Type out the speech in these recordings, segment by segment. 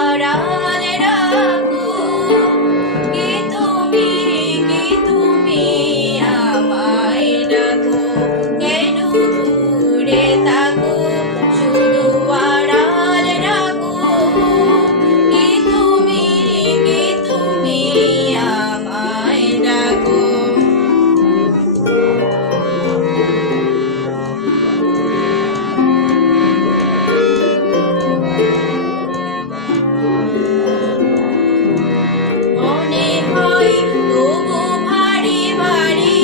আড়ালে রাখো। কি তুমি আমায় ডাকো, কেন দূরে থাকো, শুধু আড়ালে রাখো। কি তুমি আমায় ডাকো। মনে হয় তবু ভারী ভারী,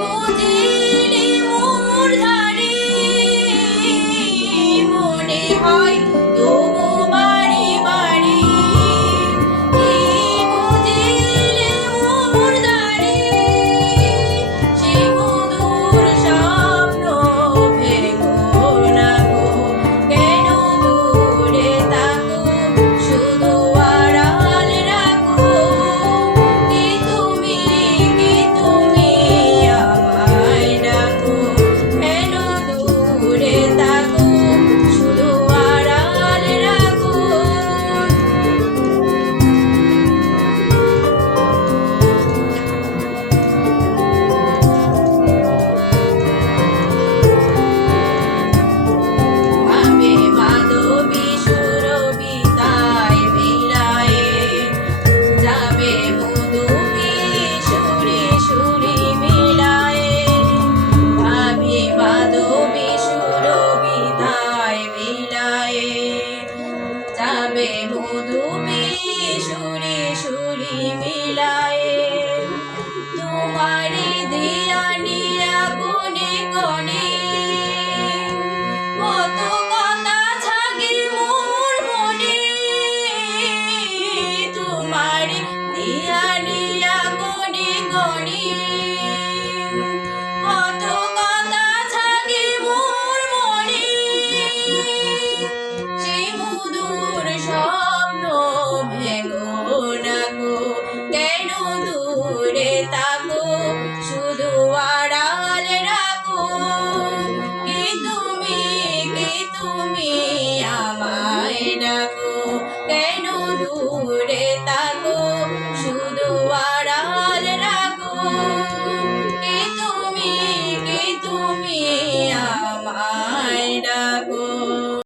বুঝিলি মোর ধারে। মনে হয় তবু ভারী ভারী, বুঝিলি মোর ধারে। সে মধুর স্বপ্ন ভেঙো না গো, কেন দূরে থাকো, শুধু আড়ালে রাখো। কি তুমি আমায় ডাকো, কেন দূরে থাকো, শুধু আড়ালে রাখো। ভাবে মাধবী সুরভিতায় মিলায়ে, যাবে মধুপী সুরে সুরে মিলায়ে। ভাবে মাধবী সুরভিতায় মিলায়ে, যাবে মধুপী সুরে সুরে মিলায়ে। তোমারি ধিয়ানিয়া কোনে কোনে, কত কথা জাগে মোর মনে। তোমারি ধিয়ানিয়া কোনে কোনে, কত কথা জাগে মোর মনে। সে মধুর স্বপ্ন ভেঙো না গো, কেন দূরে থাকো, শুধু আড়ালে রাখো। কি তুমি আমায় ডাকো, কেন দূরে থাকো,